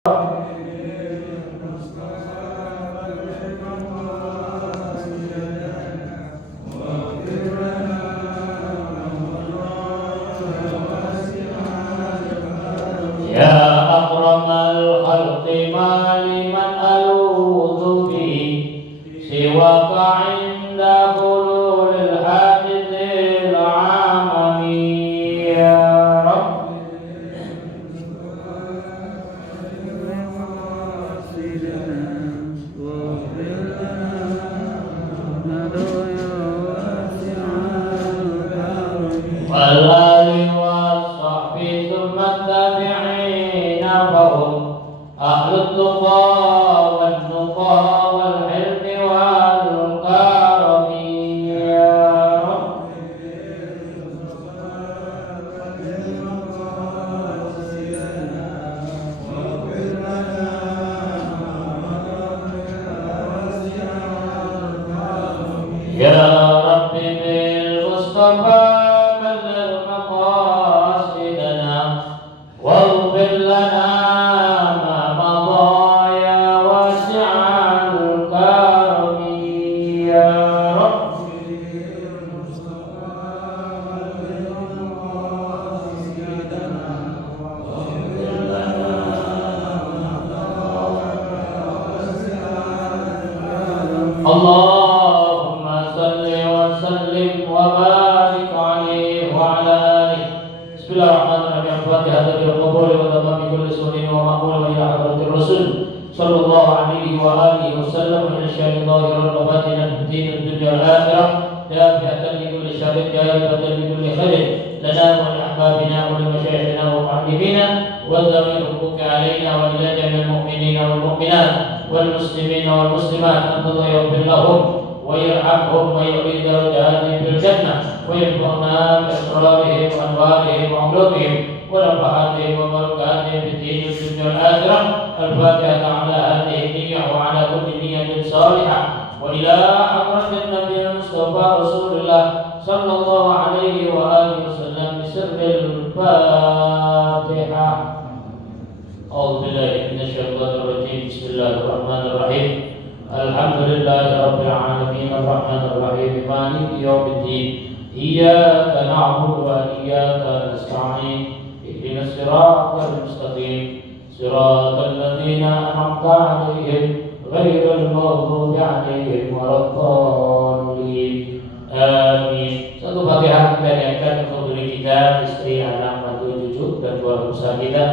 Ya akramal khalqi ma liman aludhu bi siwaka inda hululil hadithil amami ya Rabb. Walali wa sahbi thumma tabi'ina fahum ahlut tuqa wal nuqa wal hilmi wal karami ya Rabb. Ya Rabbi bil Mustafa بلغ مقاصدنا واغفر لنا ما مضى يا واسع الكرم يا رب. اللهم صل وسلم وبارك عليه وعلى آله. بسم الله الرحمن الرحيم. الفاتحة للقبول وتمام كل سنة ومقبول وإلى حضرة الرسول صلى الله عليه وآله وسلم من الشر ظاهرا وباطنا في الدين الدنيا والآخرة دافعة لكل شر جالبة لكل خير لنا ولأحبابنا ولمشايخنا ومعلمينا وذوي الحقوق علينا وإلى جميع المؤمنين والمؤمنات والمسلمين والمسلمات أن الله يغفر لهم ويرحمهم ويعلي درجاتهم في الجنة ويرفعنا بأسرارهم وأنوارهم وعلومهم ونفحاتهم وبركاتهم في الدين والدنيا والآخرة. الفاتحة على هذه النية وعلى كل نية صالحة وإلى حضرة النبي المصطفى رسول الله صلى الله عليه وآله وسلم بسر الفاتحة. أعوذ بالله من الشيطان الرجيم. بسم الله الرحمن الرحيم. الحمد لله رب العالمين الرحمن الرحيم مالك يوم الدين إياك نعبد وإياك نستعين اهدنا الصراط المستقيم صراط الذين أنعمت عليهم غير المغضوب عليهم ولا الضالين آمين. Satu Fatihah kita niatkan untuk diri kita, istri, anak, mantu, cucu, dan keluarga besar kita,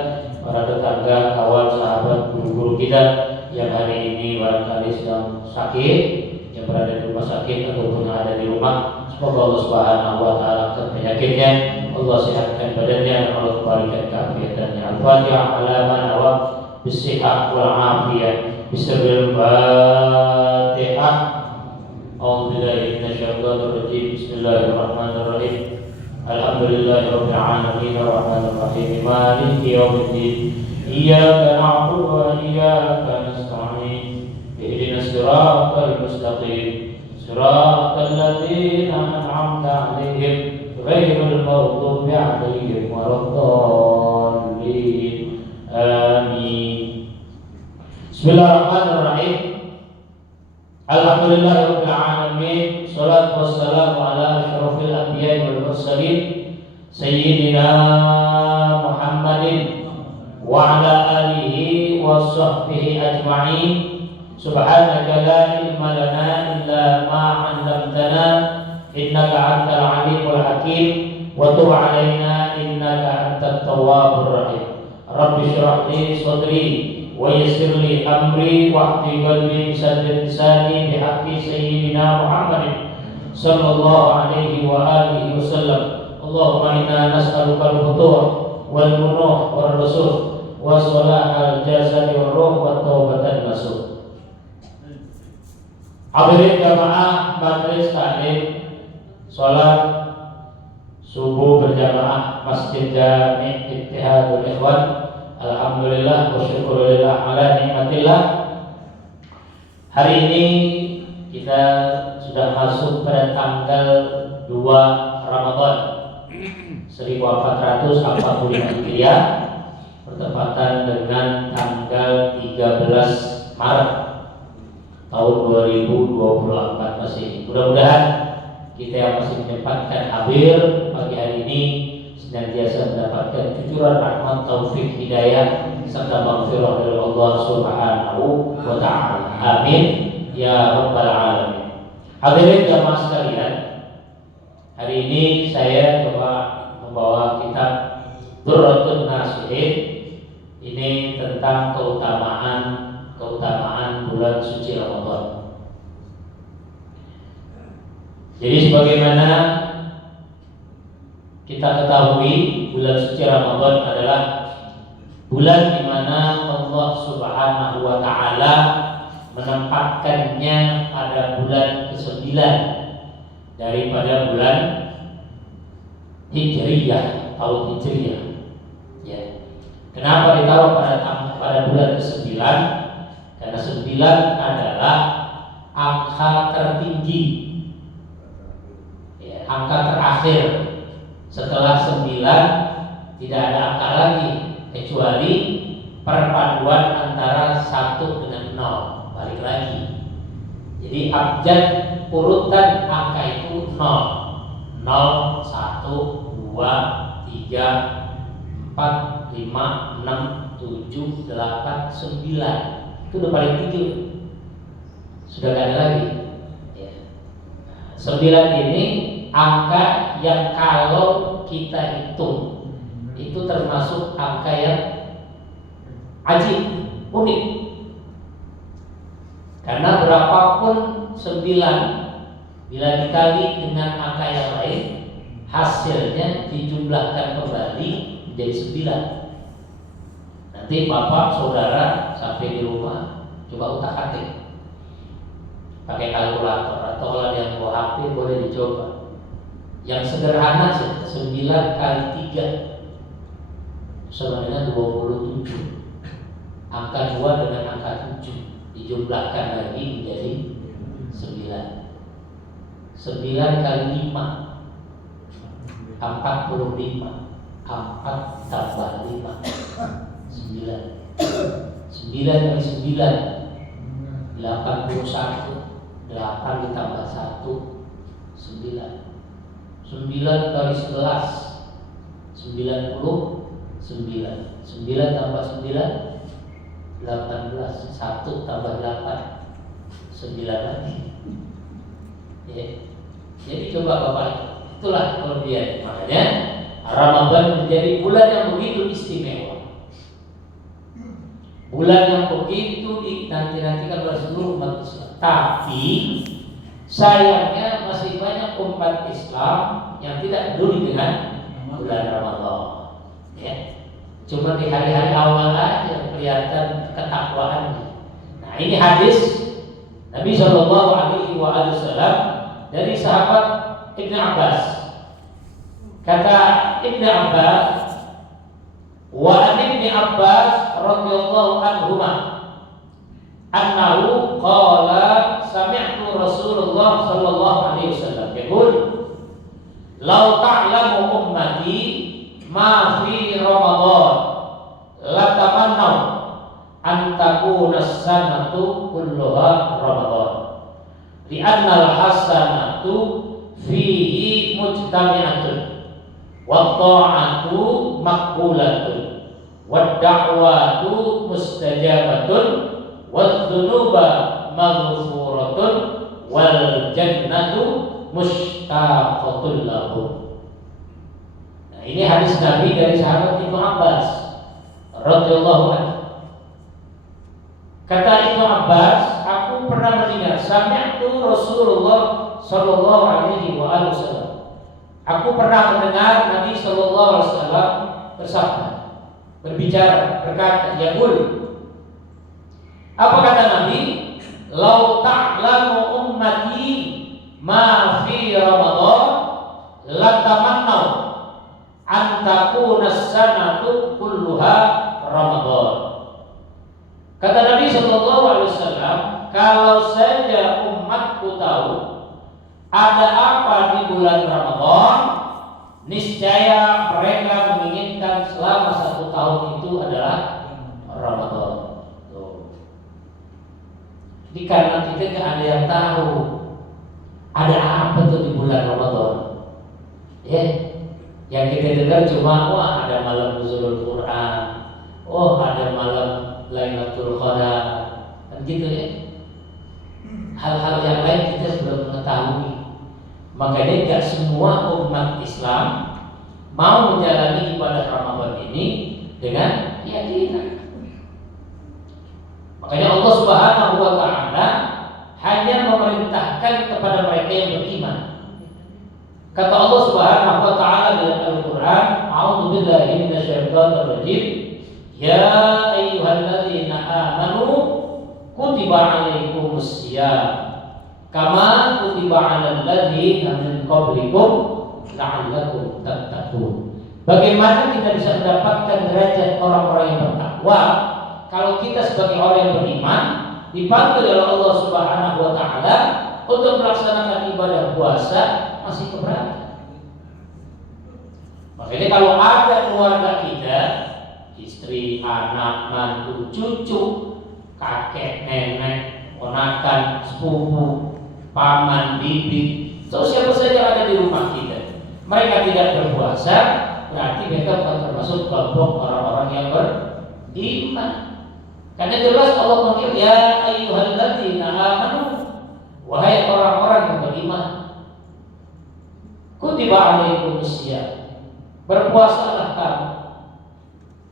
para tetangga, kawan, sahabat, guru-guru kita yang hari ini barangkali sedang sakit, yang berada di rumah sakit ataupun yang ada di rumah. Semoga Allah Subhanahu wa taala angkat penyakitnya, Allah sehatkan badannya, dan Allah kembalikan keafiatannya. Al-Fatihah ala man nawa bisihah wal afiyah. Bismillahil Fatihah. A'udzubillahi minasyaitonir rajim. Bismillahirrahmanirrahim. Alhamdulillahirabbil alamin arrahmanir rahim maliki yaumiddin. Iyyaka na'budu wa iyyaka nasta'in. Ihdinas siratal mustaqim. Siratal ladzina an'amta 'alaihim ghairil maghdubi 'alaihim waladdallin. Amin. Bismillahirrahmanirrahim. Alhamdulillahirabbil alamin. Shalatu wassalamu ala asyrofil anbiya'i wal mursalin sayyidina Muhammadin wa ala alihi wa sahbihi ajma'in. Subhanaka la ilma lana illa ma 'allamtana innaka antal alimul hakim wa tub 'alaina innaka antat tawwabur rahim. Rabbi shrah li sadri wa yassir li amri wahdid qalbi saddid lisani bihaqqi sayyidina Muhammadin sallallahu alaihi wa alihi wasallam. Allahumma inna nas'aluka al-futuh wal munuh wal rusuh wa salahal jasadi wal ruh wa taubatan nasuh. Hadirin jamaah majelis taklim salat subuh berjamaah Masjid Jami' Ittihadul Ikhwan. Alhamdulillah wa syukurillah ala nikmatillah. Hari ini kita sudah masuk pada tanggal 2 Ramadan 1445 Hijriah bertepatan dengan tanggal 24 masih. Mudah-mudahan kita yang masih menyempatkan hadir pagi hari ini senantiasa mendapatkan cucuran rahmat, taufik, hidayah serta maghfirah dari Allah Subhanahu wa taala. Amin ya rabbal alamin. Hadirin jamaah sekalian, hari ini saya coba membawa kitab Durratun Nasihin. Ini tentang keutamaan bulan suci Ramadan. Jadi sebagaimana kita ketahui, bulan suci Ramadan adalah bulan di mana Allah Subhanahu wa taala menempatkannya pada bulan ke-9 daripada bulan Hijriyah, tahun Hijriyah. Ya. Kenapa ditaruh pada bulan ke-9? Karena 9 adalah angka tertinggi, ya, angka terakhir. Setelah 9 tidak ada angka lagi kecuali perpaduan antara 1 dengan 0, balik lagi. Jadi abjad urutan angka itu 0, 0, 1, 2, 3, 4, 5, 6, 7, 8, 9. Itu udah paling tinggi. Sudah gak ada lagi ya. 9 ini angka yang kalau kita hitung itu termasuk angka yang ajib, unik. Karena berapapun 9 bila dikali dengan angka yang lain, hasilnya dijumlahkan kembali menjadi 9. Nanti bapak, saudara sampai di rumah coba utak-atik pakai kalkulator, atau kalau yang bawa HP boleh dicoba. Yang sederhana sih, 9 kali 3 sama dengan 27. Angka 2 dengan angka 7 dijumlahkan lagi menjadi 9. 9 kali 5 45. 4 tambah 5 9. 9 kali 9 81. 8 ditambah 1 9. 9 kali 11 99. 9 tambah 9 18. 1 tambah 8 9 lagi ya. Jadi coba bapak, itulah kelebihan. Makanya Ramadan menjadi bulan yang begitu istimewa, bulan yang begitu dinanti-nantikan oleh seluruh umat Islam. Tapi sayangnya masih banyak umat Islam yang tidak peduli dengan bulan Ramadan. Ya, cuma di hari-hari awal aja kelihatan ketakwaannya. Nah, ini hadis Nabi Shallallahu Alaihi Wasallam dari sahabat Ibnu Abbas. Kata Ibnu Abbas, wa an Ibnu Abbas radhiyallahu anhuma annahu qala sami'tu Rasulullah sallallahu alaihi wasallam yaqul law ta'lamu ummati ma fi Ramadan latamannaw an takuna as-sanatu kulluha Ramadan li'anna al-hasanatu fihi mujtami'atun wa ta'atu maqbulatun wa da'watu mustajabatun wadzunuba maghfuratun wal jannatu mushtaqatul lahu. Nah, ini hadis Nabi dari sahabat Ibnu Abbas radhiyallahu anhu. Kata Ibnu Abbas, aku pernah mendengar sami'tu Rasulullah sallallahu alaihi wasallam. Aku pernah mendengar Nabi sallallahu alaihi wasallam bersabda, berbicara, berkata, yaqul. Apa kata Nabi? Lau ta'lamu ummati ma fi Ramadan latamannaw an takuna as-sanatu kulluha Ramadan. Kata Nabi sallallahu alaihi wasallam, kalau saja umatku tahu ada apa di bulan Ramadan, niscaya mereka menginginkan selama 1 tahun itu adalah Ramadan. Jadi karena kita nggak ada yang tahu ada apa tuh di bulan Ramadan. Ya, yang kita dengar cuma wah ada malam nuzulul Quran, oh ada malam Lailatul Qadar, kan gitu ya. Hal-hal yang lain kita belum mengetahui. Makanya nggak semua umat Islam mau menjalani ibadah Ramadan ini dengan keyakinan. Makanya Allah Subhanahu wa taala hanya memerintahkan kepada mereka yang beriman. Kata Allah Subhanahu wa taala dalam Al-Qur'an, "A'udzu billahi minasyaitonir rajim. Ya ayyuhalladzina amanu kutiba 'alaikumus syiyam kama kutiba 'alal ladzina min qablikum la'allakum tattaqun." Bagaimana kita bisa mendapatkan derajat orang-orang yang bertakwa kalau kita sebagai orang yang beriman dipanggil oleh Allah Subhanahu wa taala untuk melaksanakan ibadah puasa masih keberatan. Makanya kalau ada keluarga kita, istri, anak, mantu, cucu, kakek, nenek, ponakan, sepupu, paman, bibi, atau siapa saja yang ada di rumah kita, mereka tidak berpuasa, berarti mereka bukan termasuk kelompok orang-orang yang beriman. Karena jelas Allah mengirim, ya ayyuhalladzina amanu, wahai orang-orang yang beriman, kutiba alaikumus syiyam, berpuasalah kamu,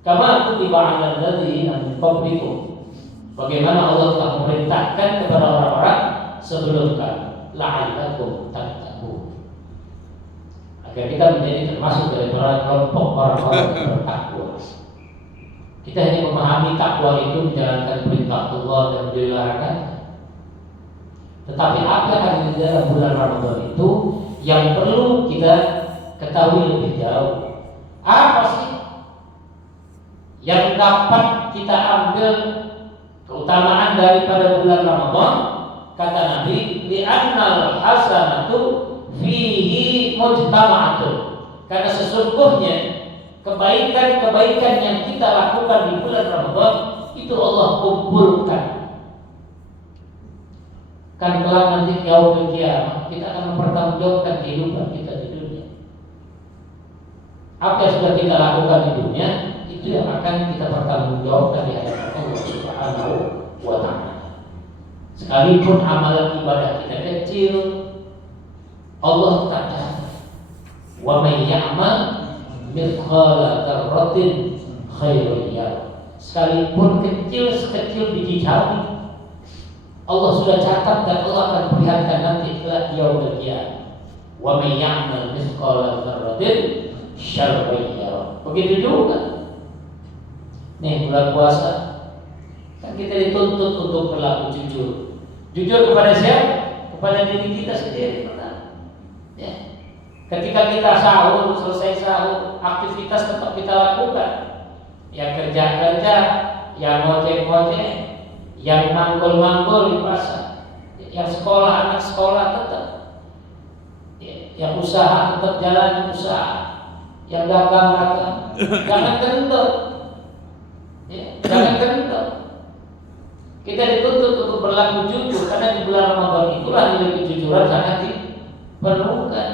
kama kutiba alal ladzina min qablikum, bagaimana Allah telah memerintahkan kepada orang-orang sebelum kamu, la'allakum tattaqun, agar kita menjadi termasuk dari para kelompok orang-orang yang bertakwa. Kita hanya memahami takwa itu menjalankan perintah Allah dan menjauhi larangan. Tetapi apa yang ada di dalam bulan Ramadan itu yang perlu kita ketahui lebih jauh. Apa sih yang dapat kita ambil keutamaan daripada bulan Ramadan? Kata Nabi, li'annal hasanatu fihi mujtama'atun. Karena sesungguhnya kebaikan-kebaikan yang kita lakukan di bulan Ramadan itu Allah kumpulkan. Kan kelak nanti yaumul qiyamah kita akan mempertanggungjawabkan kehidupan kita di dunia. Apa yang sudah kita lakukan di dunia itu yang akan kita pertanggungjawabkan di hadapan Allah Subhanahu wa taala. Sekalipun amalan ibadah kita kecil, Allah kata, "Wa may ya'mal mithqala dzarratin khairan yarah." Sekalipun kecil sekecil biji cabai, Allah sudah catat dan Allah akan perlihatkan nanti kelak yaumul qiyamah. Wa may ya'mal mithqala dzarratin syarran yarah. Begitu juga. Nih bulan puasa kan kita dituntut untuk berlaku jujur. Jujur kepada siapa? Kepada diri kita sendiri. Ya. Ketika kita sahur, selesai sahur, aktivitas tetap kita lakukan. Yang kerja-kerja, yang ngojek-ngojek, yang manggul-manggul di pasar, yang sekolah, anak sekolah tetap, yang usaha tetap jalan usaha, yang dagang-dagang, jangan kendor, jangan kendor. Kita dituntut untuk berlaku jujur karena di bulan Ramadan itulah nilai kejujuran sangat diperlukan.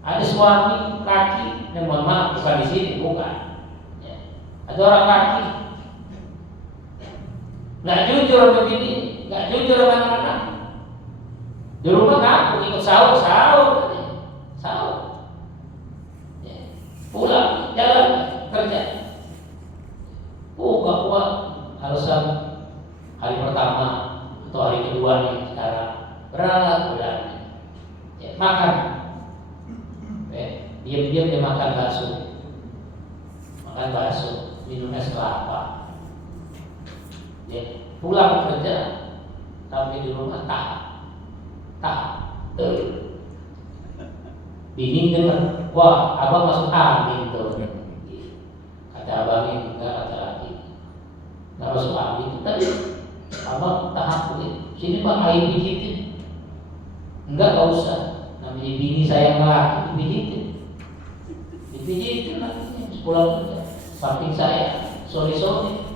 Ada suami laki, yang mohon maaf bukan di sini, bukan. Ya. Ada orang laki, nggak jujur begini, nggak jujur sama anak-anak. Di rumah ngaku ikut sahur. Ya. Pulang jalan kerja. Gak kuat, alasan hari pertama atau hari kedua nih sekarang berat udah. Ya, makan. Diam-diam dia makan bakso, minum es kelapa. Ya, pulang kerja, tapi di rumah tahan. Bini dengar, wah abang masuk angin tuh. Kata abang ini, enggak, kata laki, enggak masuk angin. Tapi abang tahan dulu. Sini bang air pijitin. Enggak usah. Namanya bini sayang laki, dipijitin. Dipijitin lagi, pulang kerja. Samping saya, sore-sore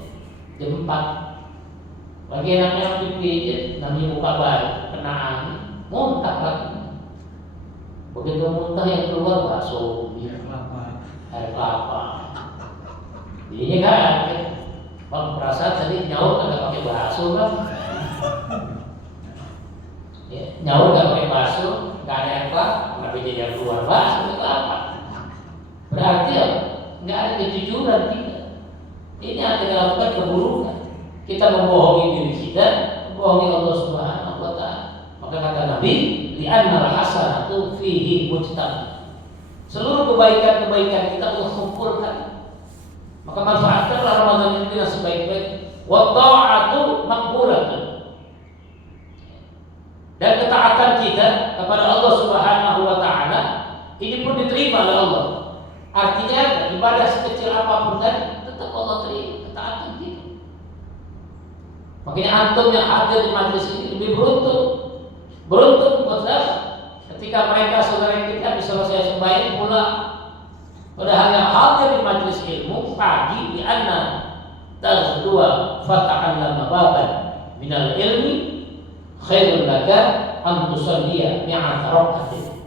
jam 4. Lagi yang dipijit, namanya buka bayi, kena angin, muntah lagi. Begitu muntah yang keluar bakso, air kelapa. Ini kan, bang perasaan tadi nyaur kagak pakai bakso kan? Ya, nyaur kagak pakai bakso, nggak ada air kelapa, kenapa jadi yang keluar bakso itu apa? Berarti ya, nggak ada kejujuran tidak. Ini yang kita lakukan keburukan. Kita membohongi diri kita, membohongi Allah Subhanahu wa Ta'ala. Maka kata Nabi, li'annal hasanatu fihi mujtama. Seluruh kebaikan-kebaikan kita Allah kumpulkan. Maka manfaatkanlah Ramadan ini dengan sebaik-baik. Wa ta'atu maqbulatun. Dan ketaatan kita kepada Allah Subhanahu wa Ta'ala ini pun diterima oleh Allah. Artinya ibadah sekecil apapun tadi tetap Allah terima ketaatan kita. Makanya antum yang hadir di majelis ini lebih beruntung buat saya. Ketika mereka saudara kita bisa selesai sembahyang pulang, padahal yang hadir di majelis ilmu pagi di anna tazduwa fata'allama baban minal ilmi khairul laka an tusalliya mi'ata rak'atin.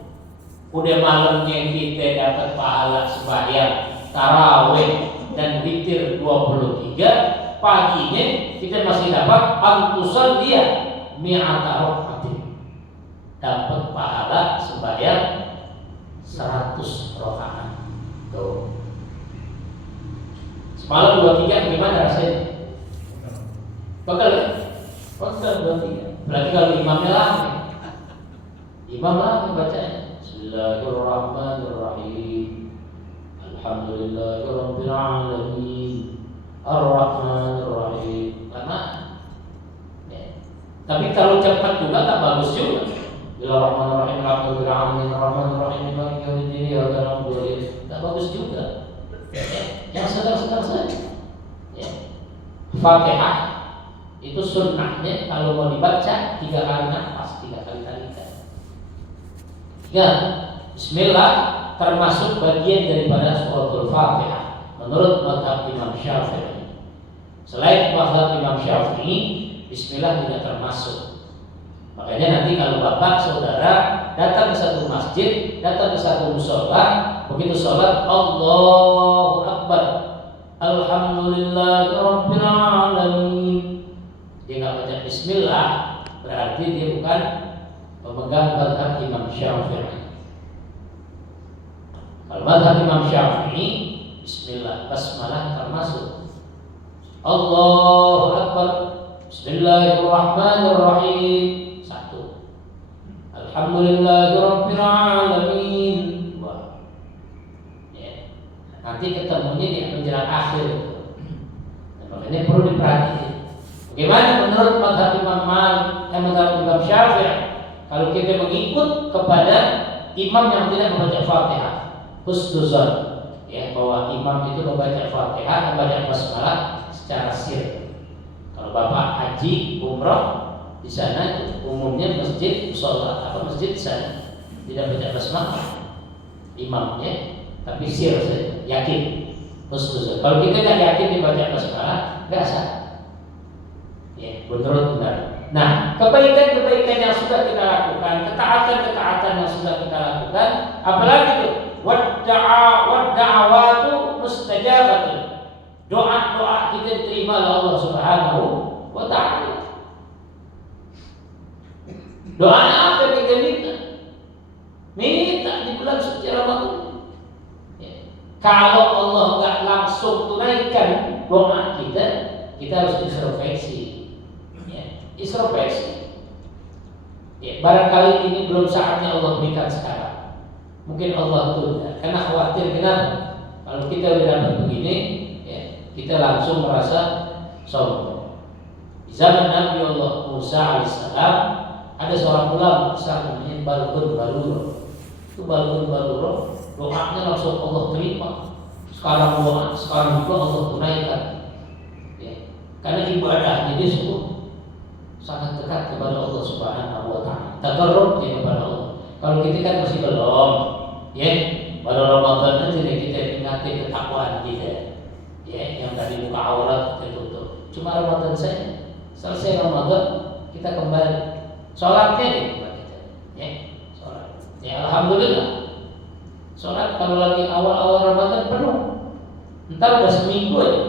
Udah malamnya kita dapat pahala sembahyang tarawih dan witir 23, paginya kita masih dapat antusan dia mi'ata rak'atin, dapat pahala sembahyang 100 rakaat. Tuh. Semalam 23 gimana rasanya? Bakal 23. Berarti kalau imamnya lama, imam lama bacanya. Bismillahirrahmanirrahim. Alhamdulillahirabbil alamin. Ar-Rahmanir-Rahim. Lama. Ya. Tapi kalau cepat juga tak bagus juga. Bismillahirrahmanirrahim. Alhamdulillahirabbil alamin. Maliki yaumiddin. Iyyaka na'budu wa iyyaka nasta'in. Tak bagus juga. Ya. Yang sedang-sedang saja. Ya. Fatihah itu sunnahnya kalau mau dibaca 3 kali nafas, 3 kali tarikan. Ya. Bismillah termasuk bagian daripada suratul Fatihah menurut mazhab Imam Syafi'i. Selain mazhab Imam Syafi'i, bismillah tidak termasuk. Makanya nanti kalau bapak saudara datang ke satu masjid, datang ke satu mushola, begitu sholat Allahu Akbar, Alhamdulillahirabbil alamin, dia nggak baca bismillah, berarti dia bukan pemegang mazhab Imam Syafi'i. Kalau mazhab Imam Syafi'i, bismillah basmalah termasuk. Allahu Akbar, Bismillahirrahmanirrahim, 1. Alhamdulillahirabbil alamin, 2. Ya. Nanti ketemunya di menjelang akhir. Dan makanya perlu diperhatikan. Bagaimana menurut mazhab Imam Malik, mazhab Imam Syafi'i? Kalau kita mengikut kepada imam yang tidak membaca Fatihah, husnuzan, ya, bahwa imam itu membaca Fatihah, membaca basmalah secara sir. Kalau bapak haji, umrah di sana umumnya masjid, mushola apa masjid di sana tidak baca basmalah imamnya, tapi sir saja, yakin, husnuzan. Kalau kita tidak yakin dibaca basmalah, nggak sah. Ya, benar. Nah, kebaikan-kebaikan yang sudah kita lakukan, ketaatan-ketaatan yang sudah kita lakukan, apalagi itu wadda'awatu mustajabatun. Doa-doa kita diterima oleh Allah Subhanahu wa Ta'ala. Doanya apa yang kita minta? Minta di bulan suci Ramadan. Ya. Kalau Allah nggak langsung tunaikan doa kita harus introspeksi. Ya, introspeksi. Ya, barangkali ini belum saatnya Allah berikan sekarang. Mungkin Allah tunda, karena khawatir kenapa? Kalau kita udah dapat begini, kita langsung merasa sombong. Di zaman Nabi Allah Musa alaihissalam ada seorang ulama besar namanya Balqun Baluro. Itu Balqun Baluro doanya langsung Allah terima. Sekarang doa, sekarang juga Allah tunaikan. Ya. Karena ibadahnya dia sungguh sangat dekat kepada Allah Subhanahu wa Ta'ala. Takarrub dia kepada Allah. Kalau kita kan masih belum, ya, pada Ramadan aja kita ingati ketakwaan kita. Ya, yang tadi buka aurat kita tutup. Cuma Ramadan saya selesai Ramadan kita kembali sholatnya di rumah kita, ya sholat. Ya alhamdulillah, sholat kalau lagi awal-awal Ramadan penuh, entar udah seminggu aja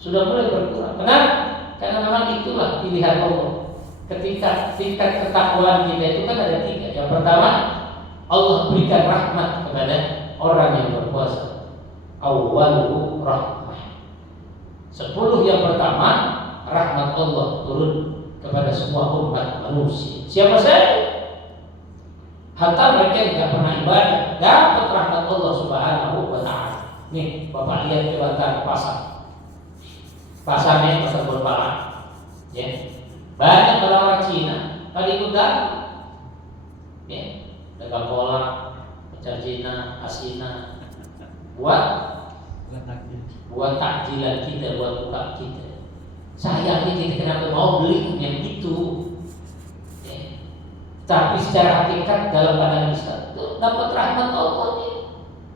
sudah mulai berkurang. Kenapa? Karena memang itulah pilihan Allah. Ketika tingkat ketakwaan kita itu kan ada 3. Yang pertama, Allah berikan rahmat kepada orang yang berpuasa. Awwaluhu rahmah. 10 yang pertama, rahmat Allah turun kepada semua umat manusia. Siapa saja, hatta mereka yang tidak pernah ibadah, dapat rahmat Allah Subhanahu wa Ta'ala. Nih, Bapak lihat di antara pasarnya pasar berpala, ya. Banyak orang-orang Cina pada ikut datang, ya, dagang kolak, pacar Cina, asina, buat takjilan kita, buat buka kita. Sayangnya kita kenapa mau beli yang itu, ya. Tapi secara hakikat dalam pandangan Islam itu dapat rahmat Allah, ya.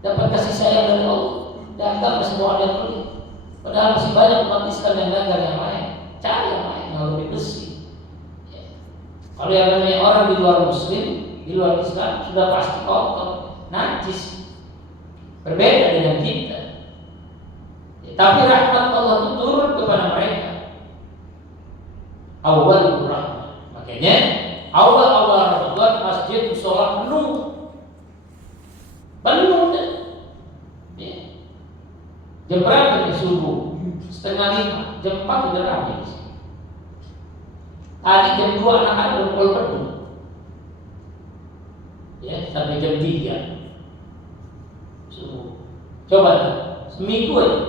Dapat kasih sayang dari Allah. Dagang semua yang beli. Padahal masih banyak umat Islam yang dagang yang lain. Cari yang lain yang lebih bersih. Kalau yang namanya orang di luar Muslim, di luar Islam sudah pasti kotor, najis, berbeda dengan kita. Ya, tapi rahmat Allah itu turun kepada mereka. Awal rahmat. Makanya awal-awal Ramadan masjid sholat penuh, ya. Jam berapa di subuh? 4:30, jam 4 udah ramai. Tadi jam 2 anak-anak udah penuh, ya, sampai jam 3 subuh. Coba tuh, seminggu aja.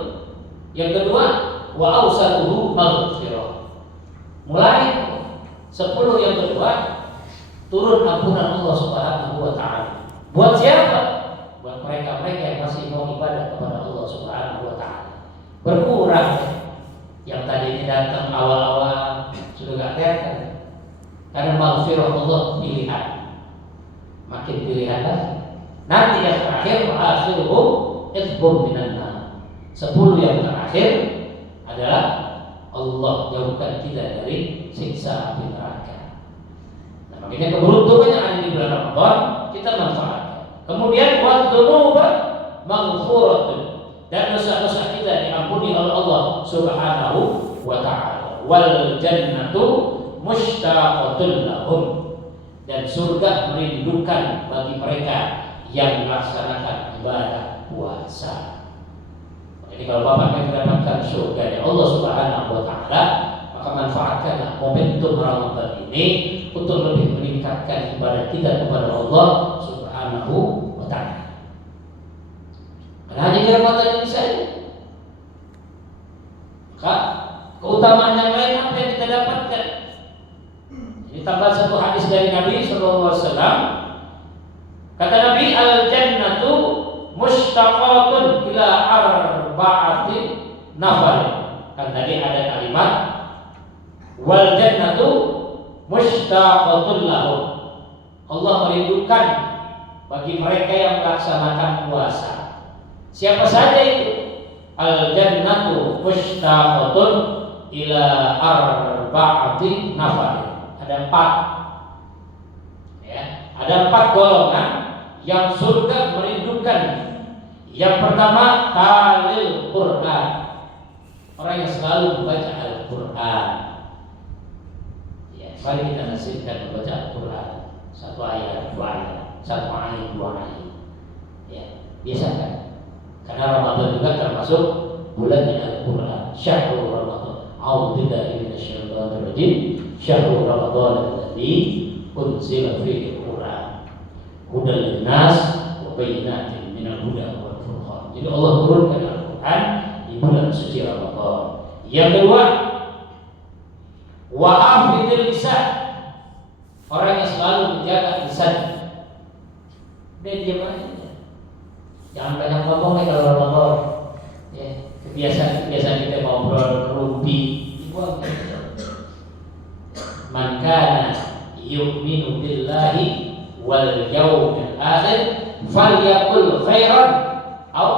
Yang kedua, wa ausaluhu maghfirah. Mulai 10 yang kedua turun ampunan Allah Subhanahu wa Ta'ala. Buat siapa? Buat mereka-mereka yang masih mau ibadah kepada Allah Subhanahu wa Ta'ala. Berkurang. Yang tadinya datang awal-awal sudah gak kelihatan. Karena maghfirah Allah pilihan. Makin pilihan lagi. Nanti yang terakhir, wa akhiruhum idhum minan nar. 10 yang terakhir adalah Allah jauhkan kita dari siksa api neraka. Nah, makanya keberuntungan yang ada di bulan Ramadan kita manfaatkan. Kemudian wa dzunuba maghfuratun, dan dosa-dosa kita diampuni oleh Allah Subhanahu wa Ta'ala. Wal jannatu mushtaqatun lahum, dan surga merindukan bagi mereka yang melaksanakan ibadah puasa. Jadi kalau Bapak ingin mendapatkan surga dari Allah Subhanahu wa Ta'ala, maka manfaatkanlah momentum Ramadan ini untuk lebih meningkatkan ibadah kita kepada Allah Subhanahu wa Ta'ala. Hanya di Ramadan ini saja. Maka keutamaan yang lain apa yang kita dapatkan? Ini tambah satu hadis dari Nabi Sallallahu Alaihi Wasallam. Kata Nabi, al jannatu mushtaqatun ila arba'ati nafar. Kan tadi ada kalimat wal jannatu mushtaqatun lahum. Allah merindukan bagi mereka yang melaksanakan puasa. Siapa saja itu? Al jannatu mushtaqatun ila arba'ati nafar. Ada 4. Ya, ada 4 golongan yang surga merindukan. Yang pertama, talil Quran. Orang yang selalu membaca Al-Quran. Ya, mari kita nasibkan membaca Al-Quran. 1 ayat, 2 ayat, 1 ayat, 2 ayat. Ya, biasakan. Karena Ramadan juga termasuk bulannya Al-Quran. Syahrul Ramadan. A'udzubillahi minasyaitonir rajim. Syahrul Ramadan alladzi unzila fihi Al-Quran. Hudal linnas wa bayyinatin minal huda wal furqan. Jadi Allah turunkan Al-Quran di bulan suci Ramadan. Yang kedua, wa hafidil lisan. Orang yang selalu menjaga lisan. Dia diam aja. Jangan banyak ngomong nih kalau Ramadan. Ya, kebiasaan kita ngobrol ngerumpi. Dibuang. Man kana yu'minu billahi wal yawmil akhir falyaqul khairan aw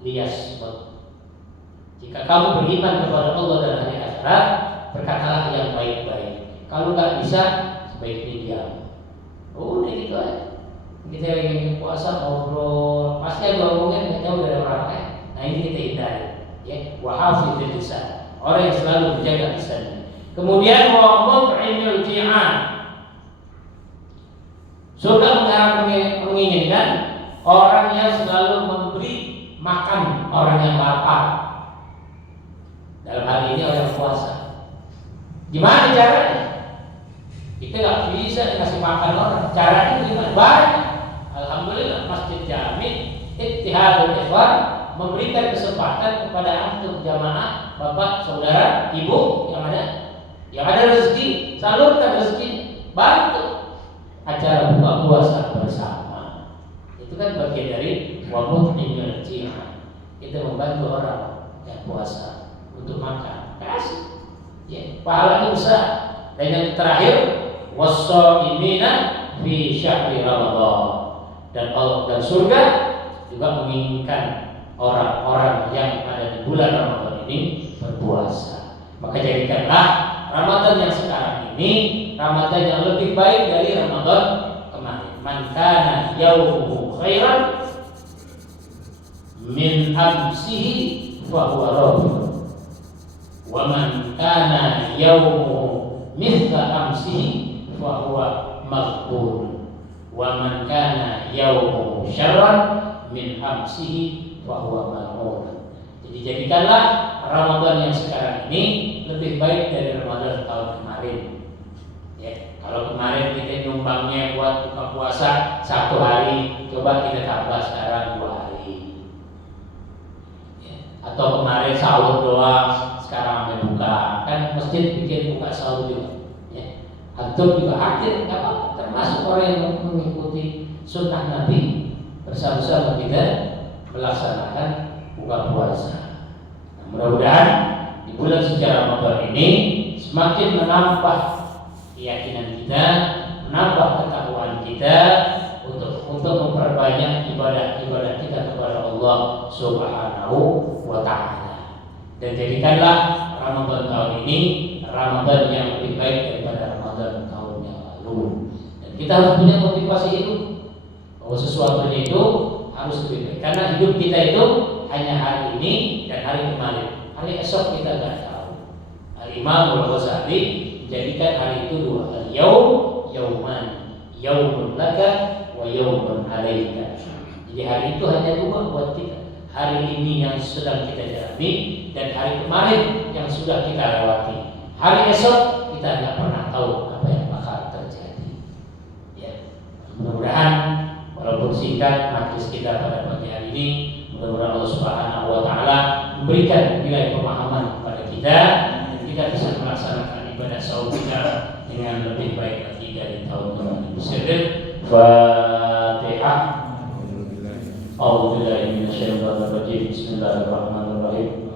liyasmut. Jika kamu beriman kepada Allah dan hari akhirat, bisa, sebaiknya diam. Udah gitu aja. Kita lagi puasa ngobrol, pasti ada ngomongin nggak jauh dari orang lain. Nah ini kita hindari. Ya, wahafidil lisan. Orang yang selalu menjaga lisannya. Kemudian wa mut'imil ji'an. Surga menginginkan orang yang selalu memberi makan orang yang lapar. Dalam hal ini orang puasa. Gimana caranya? Kita nggak bisa dikasih makan orang. Caranya gimana? Banyak. Alhamdulillah Masjid Jami Ittihadul Ikhwan memberikan kesempatan kepada antum jamaah, bapak, saudara, ibu yang ada rezeki, salurkan rezeki, bantu acara buka puasa bersama. Itu kan bagian dari wabut tinggal jiha. Kita membantu orang yang puasa untuk makan, kasih, ya, pahalanya besar. Dan yang terakhir, was-shaimina fi syahri Ramadan. Dan Allah dan surga juga menginginkan orang-orang yang ada di bulan Ramadan ini berpuasa. Maka jadikanlah Ramadan yang sekarang ini Ramadan yang lebih baik dari Ramadan kemarin. Man kana yaumuhu khairan min amsihi fa huwa rabi. Wa man kana yaumuhu mithla amsihi fa huwa maghbun. Wa man kana yaumuhu syarran min amsihi fa huwa mal'un. Jadi jadikanlah Ramadan yang sekarang ini lebih baik dari Ramadan tahun kemarin. Ya, kalau kemarin kita nyumbangnya buat buka puasa 1 hari, coba kita tambah sekarang 2 hari. Ya, atau kemarin sahur doang, sekarang sampai buka. Kan masjid bikin buka sahur juga. Ya. Antum juga hadir, apa? Termasuk orang yang mengikuti sunnah Nabi bersama-sama kita melaksanakan buka puasa. Nah, mudah-mudahan di bulan suci Ramadan ini semakin menambah keyakinan kita, menambah ketakwaan kita untuk memperbanyak ibadah kita kepada Allah Subhanahu wa taala. Dan jadikanlah Ramadan tahun ini Ramadan yang lebih baik daripada Ramadan tahun yang lalu. Dan kita harus punya motivasi hidup bahwa sesuatu itu harus lebih baik. Karena hidup kita itu hanya hari ini dan hari kemarin. Hari esok kita nggak tahu. Al-Imam Al-Ghazali menjadikan hari itu 2. Al-Yaum, Yauman, Yaumun laka wa Yaumun alaika. Jadi hari itu hanya 2 buat kita. Hari ini yang sedang kita jalani dan hari kemarin yang sudah kita lewati. Hari esok kita nggak pernah tahu apa yang bakal terjadi. Ya, mudah-mudahan walaupun singkat majelis kita pada pagi hari ini, mudah-mudahan Allah Subhanahu wa taala memberikan nilai pemahaman kepada kita dan kita bisa melaksanakan ibadah saum kita dengan lebih baik lagi dari tahun kemarin. Fatihah. A'udzubillahi minasyaitonir rajim. Bismillahirrahmanirrahim.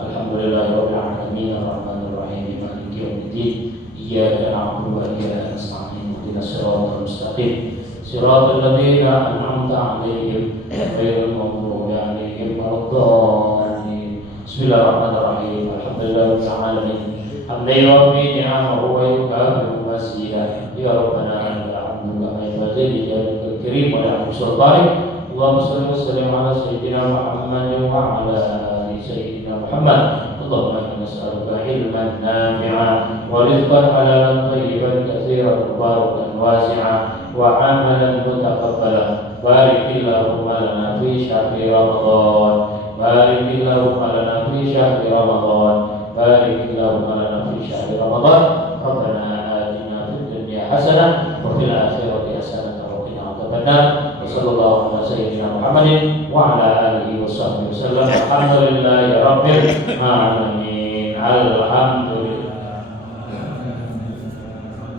Alhamdulillahirabbil alamin arrahmanir rahim maliki yaumiddin. Iyyaka na'budu wa iyyaka nasta'in. Ihdinas siratal mustaqim. Siratal ladzina an'amta 'alaihim ghairil maghdubi 'alaihim waladdallin. Bismillahirrahmanirrahim. Alhamdulillahirabbil alamin. Hamdan yuwaffi ni'amahu wa yukafi'u mazidah. Ya Rabbana lakal hamdu kama yanbaghi li wajhikal karim wa li sultanik. Allahumma shalli wa sallim ala sayyidina Muhammad wa ala ali sayyidina Muhammad. Allahumma inna nas'aluka ilman nafi'an wa rizqan halalan thayyiban katsiran mubarakan wasi'an wa 'amalan mutaqabbalan. Barikillahumma lana fi syahri Ramadan. Barikillahumma lana fi syahri Ramadan. Barikillahumma lana fi syahri Ramadan. Rabbana atina fid dunya hasanah wa fil akhirati hasanah wa qina adzabannar. Sallallahu alaihi sayyidina Muhammadin wa ala alihi washabbihi wasallam. Alhamdulillahi rabbil alamin.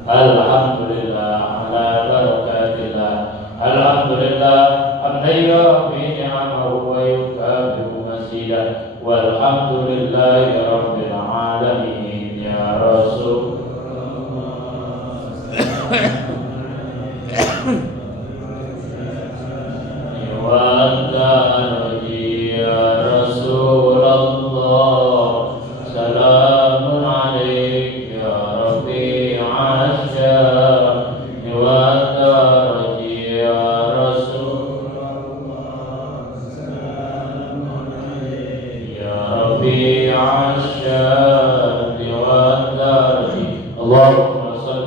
Alhamdulillah ala barakatillah. Alhamdulillah hamdan yuwaffi ni'amahu wa yukafi'u mazidah. Walhamdulillahi rabbil alamin. Ya Rasul ya Rasulullah, salamun alaik ya Rafi'as رفيع الشان والدرج اللهم صل